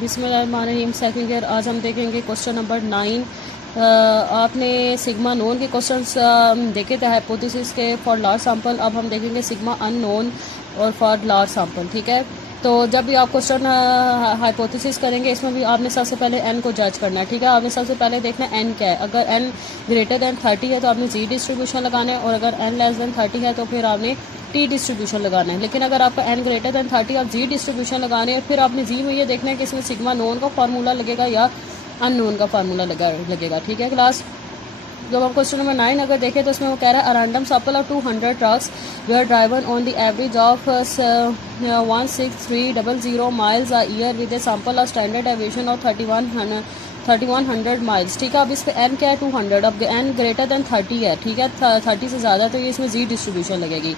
बिस्मिल्लाहिर्रहमानिर्रहीम। Second year. आज हम देखेंगे क्वेश्चन नंबर 9। आपने सिग्मा नोन के क्वेश्चंस देखे थे हाइपोथेसिस के फॉर लार्ज सैंपल। अब हम देखेंगे सिग्मा अननोन और फॉर लार्ज सैंपल। ठीक है, तो जब भी आप क्वेश्चन हाइपोथेसिस करेंगे इसमें भी आपने सबसे पहले एन को जज करना है। ठीक है, आपने सबसे पहले देखना है एन क्या है। अगर एन ग्रेटर दैन 30 है तो आपने जी डिस्ट्रीब्यूशन लगाना है, और अगर एन लेस दैन 30 है तो फिर आपने टी डिस्ट्रीब्यूशन लगाना है। लेकिन अगर आपका एन ग्रेटर दैन 30 आप जी डिस्ट्रीब्यूशन लगाने हैं, फिर आपने जी में ये देखना है कि इसमें सिग्मा नोन का फार्मूला लगेगा या अननोन का फार्मूला लगेगा। ठीक है क्लास, जब आप क्वेश्चन नंबर 9 अगर देखें तो इसमें वो कह रहा है random sample of 200 trucks were driven on the average of 16300 miles a year with a sample of standard deviation of 3100 miles. ठीक है, अब इस पे एन क्या है 200। अब एन ग्रेटर दैन 30 है। ठीक है, 30 से ज़्यादा तो ये इसमें जी डिस्ट्रीब्यूशन लगेगी।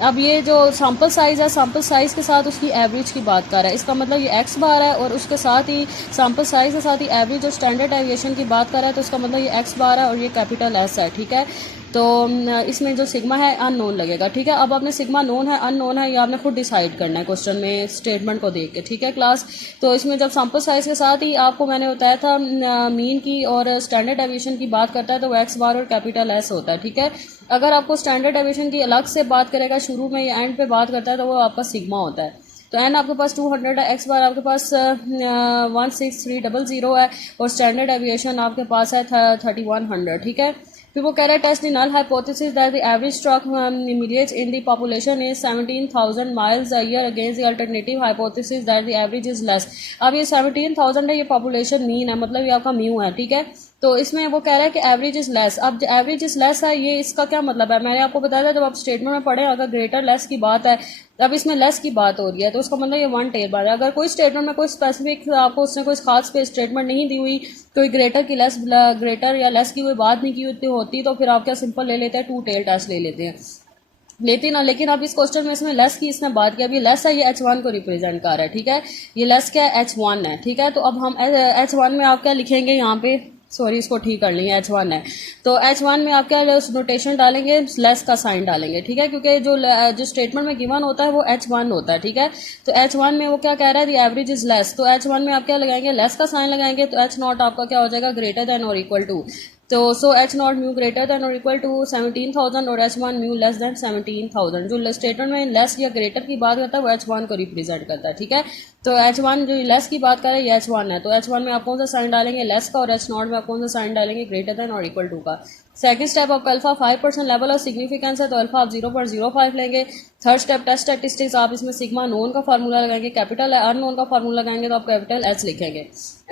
अब ये जो सैम्पल साइज़ है, सैम्पल साइज़ के साथ उसकी एवरेज की बात कर रहा है। इसका मतलब ये एक्स बार है, और उसके साथ ही सैम्पल साइज़ के साथ ही एवरेज और स्टैंडर्ड एविएशन की बात कर रहा है, तो इसका मतलब ये एक्स बार है और ये कैपिटल एस है। ठीक है, तो इसमें जो सिग्मा है अननोन लगेगा। ठीक है, अब आपने सिग्मा नोन है अननोन है ये आपने खुद डिसाइड करना है क्वेश्चन में स्टेटमेंट को देख के। ठीक है क्लास, तो इसमें जब सैम्पल साइज़ के साथ ही आपको मैंने बताया था मीन की और स्टैंडर्ड एविएशन की बात करता है तो वो एक्स बार और कैपिटल एस होता है। ठीक है, अगर आपको स्टैंडर्ड एविएशन की अलग से बात करेगा शुरू में या एंड पे बात करता है तो वो आपका सिग्मा होता है। तो एन आपके पास 200 है, एक्स बार आपके पास 16300 है, और स्टैंडर्ड एविएशन आपके पास है 3100। ठीक है, फिर वो कह रहा है test the null hypothesis that the average truck mediates in the population is 17,000 miles a year against the alternative hypothesis that the average is less. अब ये 17,000 है, ये पॉपुलेशन मीन है, मतलब ये आपका म्यू है। ठीक है, तो इसमें वो कह रहा है कि एवरेज इज लेस। अब एवरेज इज लेस है, ये इसका क्या मतलब है? मैंने आपको बताया था जब आप स्टेटमेंट में पढ़े अगर ग्रेटर लेस की बात है, अब इसमें लेस की बात हो रही है तो उसका मतलब ये वन टेल बार है। अगर कोई स्टेटमेंट में कोई स्पेसिफिक आपको उसने कोई खास पे स्टेटमेंट नहीं दी हुई, कोई ग्रेटर की लेस ग्रेटर या लेस की कोई बात नहीं की होती तो फिर आप क्या सिंपल ले लेते हैं, टू टेल टेस्ट ले लेते हैं। लेकिन अब इस क्वेश्चन में इसमें लेस की इसने बात की। अब ये लेस है, ये H1 को रिप्रेजेंट कर रहा है। ठीक है, ये लेस क्या है, H1 है। ठीक है, तो अब हम H1 में आप क्या लिखेंगे यहाँ पे, सॉरी इसको ठीक कर लेंगे, H1 है तो H1 में आप क्या नोटेशन डालेंगे, लेस का साइन डालेंगे। ठीक है, क्योंकि जो स्टेटमेंट में गिवन होता है वो H1 होता है। ठीक है, तो H1 में वो क्या कह रहा है, दी एवरेज इज लेस, तो H1 में आप क्या लगाएंगे, लेस का साइन लगाएंगे, तो H नॉट आपका क्या हो जाएगा, ग्रेटर देन और इक्वल टू। तो सो H not mu greater than और इक्वल टू 17,000 और H1 म्यू लेस देन 17,000। जो स्टेटमेंट में लेस या ग्रेटर की बात करता है वो H1 को रिप्रेजेंट करता है। ठीक है, तो H1 जो लेस की बात कर रहे हैं ये H1 है, तो H1 में आप कौन सा साइन डालेंगे, लेस का, और H नॉट में आप कौन सा साइन डालेंगे, ग्रेटर देन और इक्वल टू का। सेकंड स्टेप आपका अल्फा 5% लेवल ऑफ सिग्निफिकेंस है तो अल्फा आप 0.05 लेंगे। थर्ड स्टेप टेस्ट स्टैटिस्टिक्स, आप इसमें सिग्मा नोन का फार्मूला लगाएंगे, कैपिटल अननोन का फार्मूला लगाएंगे तो आप कैपिटल एच लिखेंगे।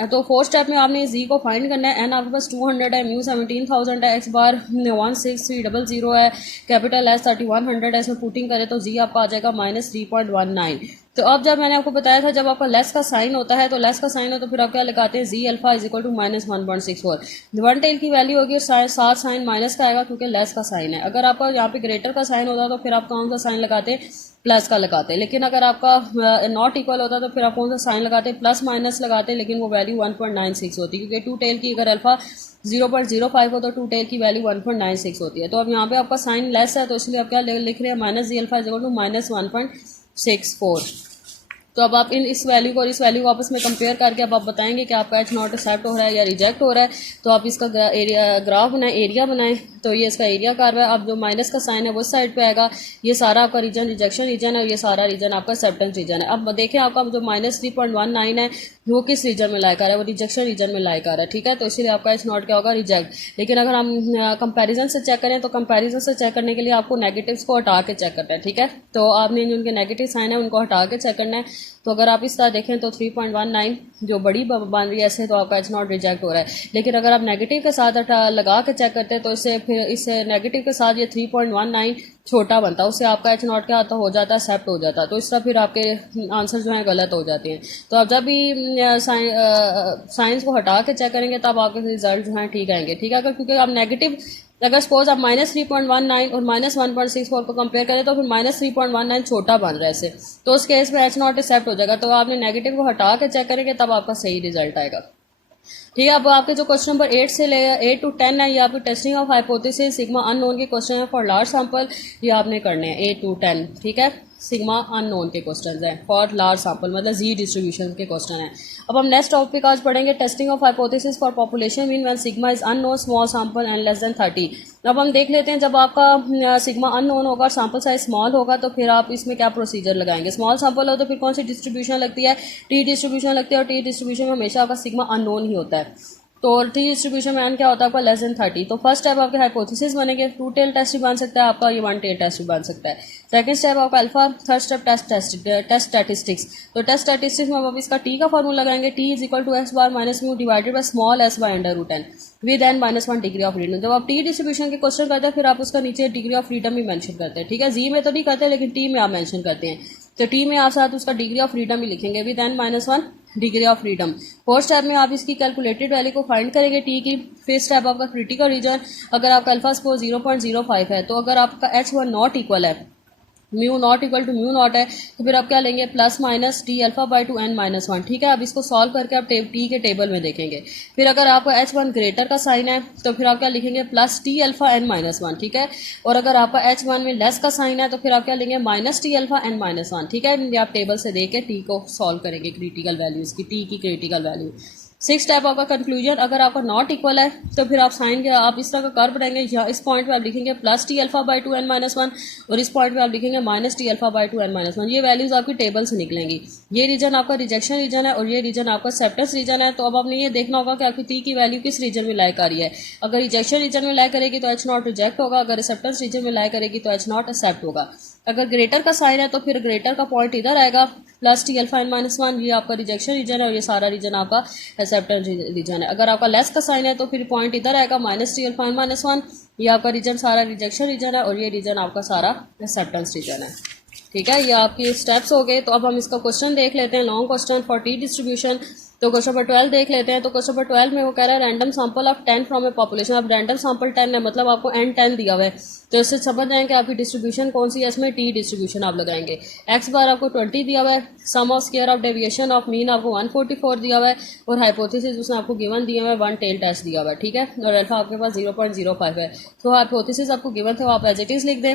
तो फोर्थ स्टेप में आपने जी को फाइंड करना है। एन आपके पास 200 है, म्यू 17,000 है, एक्स बार 16300 है, कैपिटल एस 3100 है, इसमें पुटिंग करें तो जी आपका आ जाएगा -3.19। तो अब जब मैंने आपको बताया था जब आपका लेस का साइन होता है तो लेस का साइन हो तो फिर आप क्या लगाते हैं, G alpha is equal to -1.64। One tail की वैल्यू होगी, साथ साइन माइनस का आएगा क्योंकि लेस का साइन है। अगर आपका यहाँ पे ग्रेटर का साइन होता तो फिर आप कौन सा साइन लगाते हैं, प्लस का लगाते हैं। लेकिन अगर आपका नॉट इक्वल होता तो फिर आप कौन सा साइन लगाते हैं, प्लस माइनस लगाते हैं, लेकिन वो वैल्यू 1.96 होती है, क्योंकि टू टेल की अगर अल्फा 0.05 हो तो टू टेल की वैल्यू 1.96 होती है। तो अब यहाँ पे आपका साइन लेस है तो इसलिए आप क्या लिख रहे हैं, minus Z alpha is equal to -1.64। तो अब आप इस वैल्यू को और इस वैल्यू को आपस में कंपेयर करके अब आप बताएंगे कि आपका H नॉट एक्सेप्ट हो रहा है या रिजेक्ट हो रहा है। तो आप इसका ग्राफ बनाएं, एरिया बनाएं, तो ये इसका एरिया कर रहा है। अब जो माइनस का साइन है वो साइड पे आएगा, ये सारा आपका रीजन रिजेक्शन रीजन है और ये सारा रीजन आपका एक्सेप्टेंस रीजन है। अब देखें आपका जो -3.19 है वो किस रीजन में लाई कर रहा है, वो रिजेक्शन रीजन में लाई कर रहा है। ठीक है, तो इसीलिए आपका H नॉट क्या होगा, रिजेक्ट। लेकिन अगर हम कंपैरिजन से चेक करें तो कंपैरिजन से चेक करने के लिए आपको नेगेटिव्स को हटा के चेक करना है। ठीक है, तो आपने जो उनके नेगेटिव साइन है उनको हटा के चेक करना है। तो अगर आप इस तरह देखें तो 3.19 जो बड़ी बन रही है ऐसे तो आपका H नॉट रिजेक्ट हो रहा है। लेकिन अगर आप नेगेटिव के साथ लगा के चेक करते हैं तो इससे फिर इससे नेगेटिव के साथ ये 3.19 छोटा बनता है, उससे आपका H नॉट क्या आता हो जाता है, एक्सेप्ट हो जाता है। तो इस तरह फिर आपके आंसर जो हैं गलत हो जाते हैं। तो आप जब भी साइंस को हटा के चेक करेंगे तब आपके रिजल्ट जो हैं ठीक आएंगे। ठीक है, क्योंकि आप नेगेटिव अगर सपोज आप -3.19 और -1.64 को कंपेयर करें तो फिर -3.19 छोटा बन रहा है इससे, तो उस केस में H नॉट एक्सेप्ट हो जाएगा। तो आपने नेगेटिव को हटा के चेक करेंगे तब आपका सही रिजल्ट आएगा। ठीक है, अब आपके जो क्वेश्चन नंबर 8 से ले 8 to 10 है ये आपकी testing of hypothesis sigma unknown के क्वेश्चन है फॉर लार्ज सैंपल, ये आपने करने हैं 8 to 10। ठीक है, सिग्मा अननोन के क्वेश्चन हैं फॉर लार्ज सैंपल, मतलब जी डिस्ट्रीब्यूशन के क्वेश्चन हैं। अब हम नेक्स्ट टॉपिक आज पढ़ेंगे testing of hypothesis for population mean when sigma is unknown small sample and less than 30। अब हम देख लेते हैं, जब आपका सिग्मा अननोन होगा, सैंपल साइज स्मॉल होगा, तो फिर आप इसमें क्या प्रोसीजर लगाएंगे। स्मॉल सैंपल हो तो फिर कौन सी डिस्ट्रीब्यूशन लगती है, टी डिस्ट्रीब्यूशन लगती है, और टी डिस्ट्रीब्यूशन में हमेशा आपका सिग्मा अननोन ही होता है। तो टी डिस्ट्रीब्यूशन में एन क्या होता है आपका लेस देन 30। तो फर्स्ट स्टेप आपके हाइपोथेसिस बनेंगे, 2 टेल टेस्ट भी बन सकता है आपका, ये 1 टेल टेस्ट भी बन सकता है। सेकंड स्टेप आपका alpha, third step test statistics. तो टेस्ट स्टैटिस्टिक्स में आप इसका टी का फॉर्मूला लगाएंगे, T is equal to X bar minus mu divided by small S by under root N with N -1 degree of freedom. जब आप T distribution के question करते हैं फिर आप उसका नीचे डिग्री ऑफ फ्रीडम भी मेंशन करते हैं, ठीक है। जी में तो नहीं करते लेकिन टी में आप मेंशन करते हैं, तो टी में आप साथ उसका डिग्री ऑफ फ्रीडम भी लिखेंगे with N -1 degree of freedom. Fourth step में आप इसकी कैलकुलेटेड वैल्यू को फाइंड करेंगे टी की। फिफ्थ स्टेप आपका क्रिटिकल रीजन, अगर आपका अल्फा स्कोर 0.05 है, तो अगर आपका H1 नॉट इक्वल है, mu not equal to mu not है, तो फिर आप क्या लेंगे plus minus T alpha by two N -1, ठीक है। अब इसको सॉल्व करके आप टी के टेबल में देखेंगे। फिर अगर आपका H1 ग्रेटर का साइन है तो फिर आप क्या लिखेंगे प्लस टी अल्फा एन -1, ठीक है। और अगर आपका H1 में लेस का साइन है तो फिर आप क्या लेंगे माइनस टी अल्फा एन -1, ठीक है। ये आप टेबल से देख के टी को सॉल्व करेंगे, क्रिटिकल वैल्यू इसकी, टी की क्रिटिकल वैल्यू। सिक्स स्टेप आपका कंक्लूजन, अगर आपका नॉट इक्वल है तो फिर आप साइन के आप इस तरह का कर्व बनाएंगे, यहाँ इस पॉइंट पे आप लिखेंगे plus T alpha by two N -1 और इस पॉइंट पे आप लिखेंगे minus T alpha by two N -1। ये वैल्यूज आपकी टेबल से निकलेंगी। ये रीजन आपका रिजेक्शन रीजन है और ये रीजन आपका एक्सेप्टेंस रीजन है। तो अब आपने ये देखना होगा कि आपकी टी की वैल्यू किस रीजन में लाई कर रही है। अगर रिजेक्शन रीजन में लाई करेगी तो एच नॉट रिजेक्ट होगा, अगर एक्सेप्टेंस रीजन में लाई करेगी तो एच नॉट एक्सेप्ट होगा। अगर ग्रेटर का साइन है तो फिर ग्रेटर का पॉइंट इधर आएगा, प्लस टी अल्फा एन -1, ये आपका रिजेक्शन रीजन है और ये सारा रीजन आपका एक्सेप्टेंस रीजन है। अगर आपका लेस का साइन है तो फिर पॉइंट इधर आएगा, माइनस टी अल्फा एन -1, ये आपका रीजन सारा रिजेक्शन रीजन है और ये रीजन आपका सारा एक्सेप्टेंस रीजन है, ठीक है। ये आपके स्टेप्स हो गए। तो अब हम इसका क्वेश्चन देख लेते हैं, long question for T distribution. तो क्वेश्चन नंबर 12 देख लेते हैं। तो क्वेश्चन नंबर 12 में वो कह रहा है random sample of 10 from A population. अब रैंडम सैंपल 10 है, मतलब आपको एन 10 दिया हुआ है, तो इससे समझ जाएंगे आपकी डिस्ट्रीब्यूशन कौन सी है, इसमें टी डिस्ट्रीब्यूशन आप लगाएंगे। एक्स बार आपको 20 दिया हुआ है, sum of square of deviation of mean आपको 144 दिया हुआ है और हाइपोथेसिस उसने आपको गिवन दिया हुआ है 1 टेल टेस्ट दिया हुआ है, ठीक है। और अल्फा आपके पास 0.05 है। तो हाइपोथेसिस आपको गिवन थे वो आप एज इट इज लिख दें।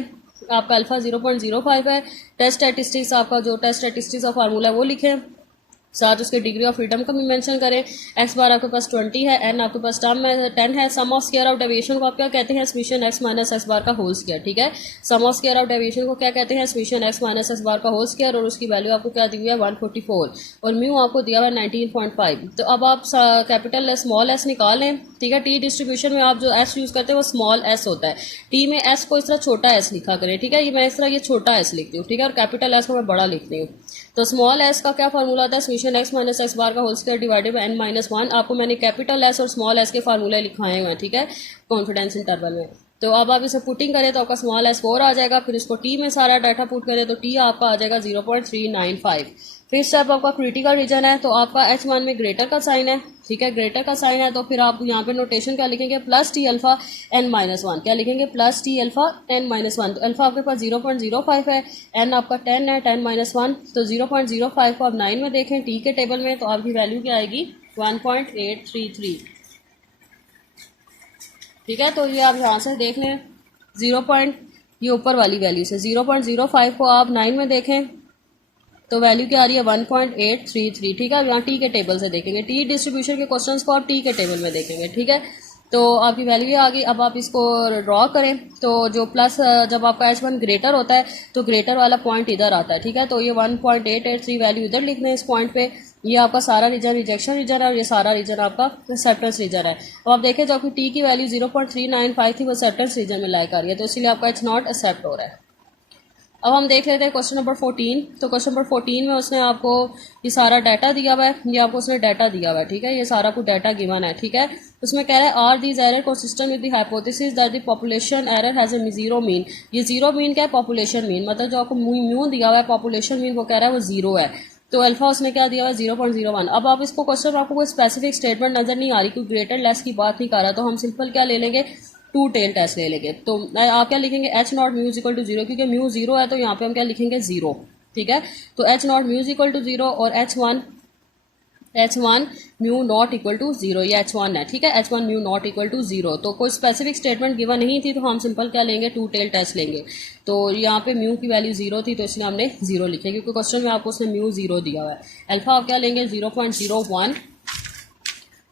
आपका अल्फा 0.05 है। टेस्ट स्टैटिस्टिक्स आपका जो टेस्ट स्टैटिस्टिक्स का फार्मूला है वो लिखें, साथ उसके डिग्री ऑफ फ्रीडम का भी मेंशन करें। एक्स बार आपके पास 20 है, एन आपके पास 10 है। Sum of square of deviation को आप क्या कहते हैं, summation X minus X bar का होल स्क्वायर, ठीक है। Sum of square of deviation को क्या कहते हैं, summation X minus X bar का होल स्क्वायर, और उसकी वैल्यू आपको क्या दी हुई है 144 और म्यू आपको दिया हुआ है 19.5। तो अब आप कैपिटल स्मॉल एस निकाल लें, ठीक है। टी डिस्ट्रीब्यूशन में आप जो एस यूज करते हैं वो स्मॉल एस होता है। टी में एस को इस तरह छोटा एस लिखा करें, ठीक है। ये मैं इस तरह ये छोटा एस लिखती हूँ, ठीक है, और कैपिटल एस को मैं बड़ा लिखती हूँ। तो स्मॉल एस का क्या फॉर्मूला होता है, summation X minus X bar का whole square divided by N -1। आपको मैंने कैपिटल एस और स्मॉल एस के फार्मूले लिखाए हुए हैं, ठीक है, कॉन्फिडेंस इंटरवल में। तो अब आप इसे पुटिंग करें तो आपका स्मॉल एस 4 आ जाएगा, फिर इसको टी में सारा डाटा पुट करें तो टी आपका आ जाएगा 0.395। फिर स्टेप आपका क्रिटिकल रीजन है, तो आपका H1 में ग्रेटर का साइन है, ठीक है, ग्रेटर का साइन है, तो फिर आप यहाँ पे नोटेशन क्या लिखेंगे प्लस टी अल्फा एन -1, क्या लिखेंगे प्लस टी अल्फा एन -1। तो अल्फा आपके पास 0.05 है, एन आपका 10 है, 10 -1, तो 0.05 को आप 9 में देखें टी के टेबल में, तो आपकी वैल्यू क्या आएगी 1.833, ठीक है। तो ये आप यहाँ से देख लें 0. ये ऊपर वाली वैल्यू से 0.05 को आप 9 में देखें तो वैल्यू क्या आ रही है 1.833, ठीक है। यहाँ टी के टेबल से देखेंगे, टी डिस्ट्रीब्यूशन के क्वेश्चंस को आप टी के टेबल में देखेंगे, ठीक है। तो आपकी वैल्यू आ गई। अब आप इसको ड्रॉ करें तो जो प्लस जब आपका H1 ग्रेटर होता है तो ग्रेटर वाला पॉइंट इधर आता है, ठीक है। तो ये 1.883 वैल्यू इधर लिख दें इस पॉइंट पे। ये आपका सारा रीजन रिजेक्शन रीजन है और ये सारा रीजन आपका एक्सेप्टेंस रीजन है। अब आप देखें जो आपकी टी की वैल्यू 0.395 थी वो एक्सेप्टेंस रीजन में लाइक आ रही है, तो इसलिए आपका H नॉट एक्सेप्ट हो रहा है। अब हम देख लेते हैं क्वेश्चन नंबर 14। तो क्वेश्चन नंबर 14 में उसने आपको ये सारा डाटा दिया हुआ है, ये आपको उसने डाटा दिया हुआ है, ठीक है। ये सारा कुछ डाटा गिवन है, ठीक है। उसमें कह रहा है are these error consistent with the hypothesis that the population error has a zero mean. ये जीरो मीन क्या है, पॉपुलेशन मीन, मतलब जो आपको म्यू दिया हुआ है पॉपुलेशन मीन वो कह रहा है वो जीरो है। तो अल्फा उसने क्या दिया हुआ है 0.01। अब आप इसको क्वेश्चन आपको कोई स्पेसिफिक स्टेटमेंट नजर नहीं आ रही, कोई ग्रेटर लेस की बात नहीं कर रहा, तो हम सिंपल क्या ले लेंगे 2 टेल टेस्ट ले लेंगे। तो आप क्या लिखेंगे H not mu equal to 0, क्योंकि म्यू 0 है तो यहाँ पे हम क्या लिखेंगे 0, ठीक है। तो H not mu equal to 0 और H1 H1 mu not equal to zero, ये H1 है, ठीक है। H1 mu not equal to zero, तो कोई स्पेसिफिक स्टेटमेंट गिवन नहीं थी, तो हम सिंपल क्या लेंगे, टू टेल टेस्ट लेंगे। तो यहाँ पे म्यू की वैल्यू जीरो थी, तो इसलिए हमने जीरो लिखे, क्योंकि क्वेश्चन में आपको उसने म्यू जीरो दिया हुआ है। अल्फा आप क्या लेंगे, 0.01,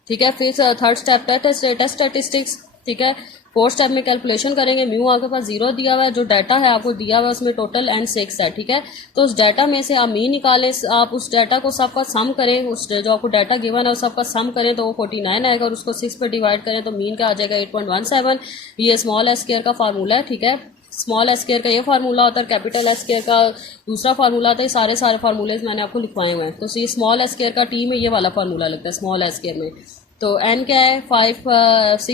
ठीक है। फिर थर्ड स्टेप टेस्ट स्टैटिस्टिक्स, ठीक है। फोर्थ स्टेप में कैलकुलेशन करेंगे, म्यू आपके पास जीरो दिया हुआ है, जो डाटा है आपको दिया हुआ है उसमें टोटल एंड 6 है, ठीक है। तो उस डाटा में से आप मीन निकालें, आप उस डाटा को सबका सम करें, उस जो आपको डाटा गिवन है उस सबका सम करें तो वो 49 आएगा, और उसको 6 पे डिवाइड करें तो मीन का आ जाएगा 8.17। ये स्मॉल एस स्क्वायर का फार्मूला है, ठीक है। स्मॉल एस स्क्वायर का ये फार्मूला होता है, कैपिटल एस स्क्वायर का दूसरा फार्मूला होता है। सारे फार्मूलेज मैंने आपको लिखवाए हुए हैं। तो ये स्मॉल एस स्क्वायर का टी में ये वाला फार्मूला लगता है स्मॉल एस स्क्वायर में। तो एन क्या है, 6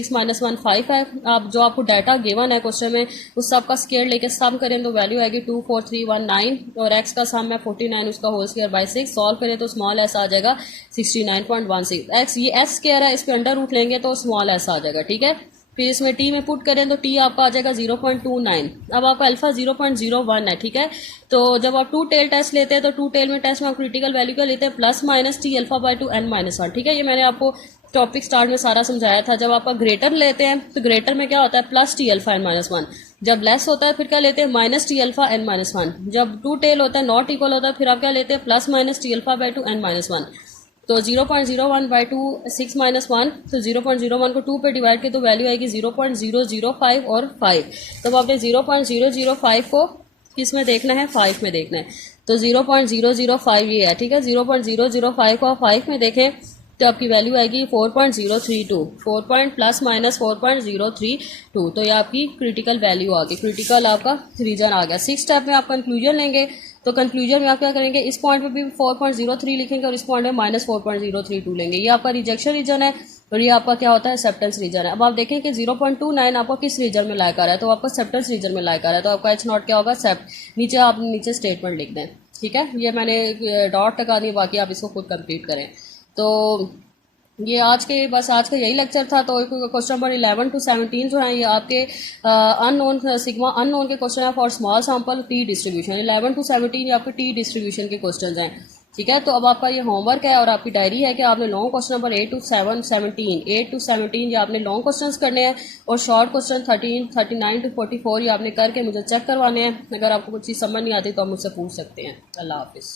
- 1 5 है। आप जो आपको डाटा गिवन है क्वेश्चन में उस सब का स्क्वायर लेके सम करें तो वैल्यू आएगी 24319, और एक्स का सम है 49, उसका होल स्क्वायर बाई 6। सॉल्व करें तो स्मॉल एस आ जाएगा 69.16। एक्स ये एस स्क्वायर है, इस पे अंडर रूट लेंगे तो स्मॉल एस आ जाएगा, ठीक है। फिर इसमें टी में पुट करें तो टी आपका आ जाएगा 0.29। अब आपका अल्फा 0.01 है, ठीक है। तो जब आप टू टेल टेस्ट लेते हैं तो टू टेल में टेस्ट में आप क्रिटिकल वैल्यू का लेते हैं plus minus T alpha by 2 n-1, ठीक है। ये मैंने आपको टॉपिक स्टार्ट में सारा समझाया था। जब आप ग्रेटर लेते हैं तो ग्रेटर में क्या होता है, प्लस टी अल्फा n-1। जब लेस होता है फिर क्या लेते हैं, माइनस टी अल्फा n-1। जब टू टेल होता है नॉट इक्वल होता है फिर आप क्या लेते हैं, plus minus T alpha by 2 n-1। तो 0.01 बाई 2 6 - 1, तो 0.01 को 2 पे डिवाइड किया तो वैल्यू आएगी 0.005 और 5। तो आपने 0.005 को किस में देखना है, 5 में देखना है। तो 0.005 ये है, ठीक है। 0.005 को आप 5 में देखें तो आपकी वैल्यू आएगी 4.032, 4 प्लस माइनस 4.032। तो ये आपकी क्रिटिकल वैल्यू आ गई, क्रिटिकल आपका रीजन आ गया। 6 स्टेप में आप कंक्लूजन लेंगे, तो कंक्लूजन में आप क्या करेंगे, इस पॉइंट पे भी 4.03 लिखेंगे और इस पॉइंट में माइनस 4.032 लेंगे। ये आपका रिजेक्शन रीजन है और ये आपका क्या होता है, एक्सेप्टेंस रीजन है। अब आप देखें कि 0.29 आपका किस रीजन में लायक आ रहा है, तो आपका एक्सेप्टेंस रीजन में लायक आ रहा है, तो आपका एच नॉट क्या होगा, एक्सेप्ट। नीचे आप नीचे स्टेटमेंट लिख दें, ठीक है। ये मैंने डॉट लगा दी, बाकी आप इसको खुद कंप्लीट करें। तो ये आज का यही लेक्चर था। तो क्वेश्चन नंबर 11 to 17 जो है ये आपके अननोन सिग्मा अननोन के क्वेश्चन है for small sample T distribution. 11 to 17 ये आपके टी डिस्ट्रीब्यूशन के क्वेश्चन हैं, ठीक है। तो अब आपका ये होमवर्क है और आपकी डायरी है कि आपने लॉन्ग क्वेश्चन नंबर 8 to 17 ये आपने लॉन्ग क्वेश्चंस करने हैं, और शॉर्ट क्वेश्चन 13 39 to 44 ये आपने करके मुझे चेक करवाने हैं। अगर आपको कुछ चीज़ समझ नहीं आती तो आप मुझसे पूछ सकते हैं। अल्लाह हाफिज़।